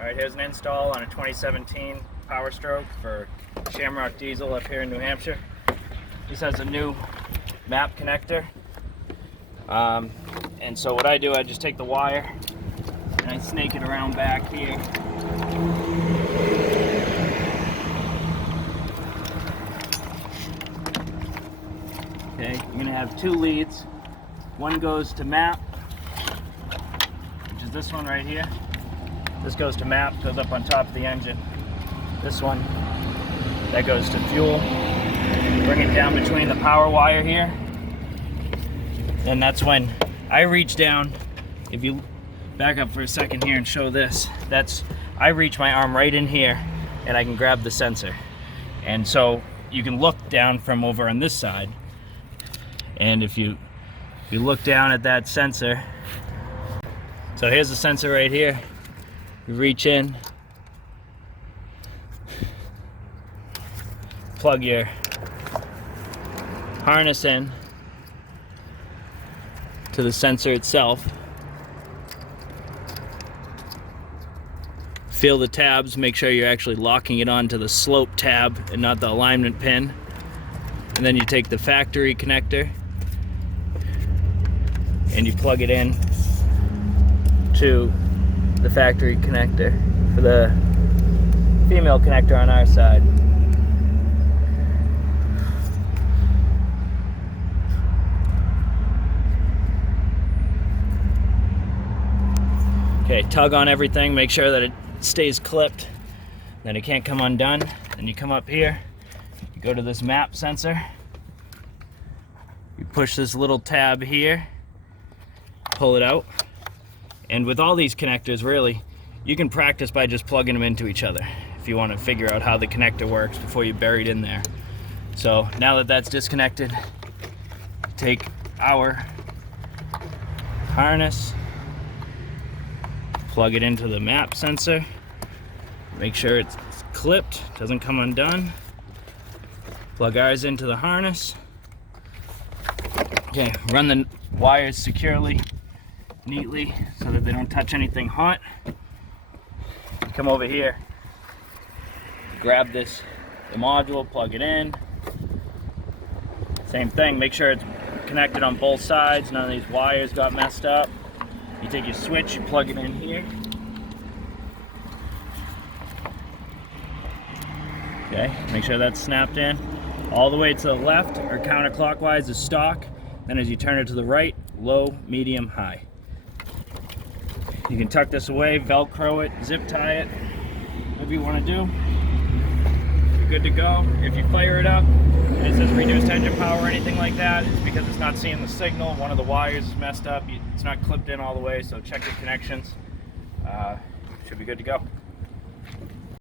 Alright, here's an install on a 2017 Powerstroke for Shamrock Diesel up here in New Hampshire. This has a new map connector. And so what I do, I just take the wire and I snake it around back here. Okay, I'm going to have two leads. One goes to map, which is this one right here. This goes to map, goes up on top of the engine. This one, that goes to fuel. Bring it down between the power wire here. And that's when I reach down. If you back up for a second here and show this, I reach my arm right in here and I can grab the sensor. And so you can look down from over on this side. And if you look down at that sensor, so here's the sensor right here. You reach in, plug your harness in to the sensor itself. Feel the tabs, make sure you're actually locking it onto the slope tab and not the alignment pin. And then you take the factory connector and you plug it in to the factory connector for the female connector on our side. Okay, tug on everything, make sure that it stays clipped, then it can't come undone. Then you come up here, you go to this map sensor, you push this little tab here, pull it out. And with all these connectors, really, you can practice by just plugging them into each other if you want to figure out how the connector works before you bury it in there. So now that that's disconnected, take our harness, plug it into the map sensor, make sure it's clipped, doesn't come undone. Plug ours into the harness. Okay, run the wires securely, neatly, so that they don't touch anything hot. Come over here, grab the module, plug it in. Same thing, make sure it's connected on both sides, none of these wires got messed up. You take your switch, you plug it in here. Okay, make sure that's snapped in. All the way to the left or counterclockwise is stock. Then as you turn it to the right, low, medium, high. You can tuck this away, Velcro it, zip tie it, whatever you want to do. You're good to go. If you fire it up and it says reduced engine power or anything like that, it's because it's not seeing the signal. One of the wires is messed up. It's not clipped in all the way, so check your connections. Should be good to go.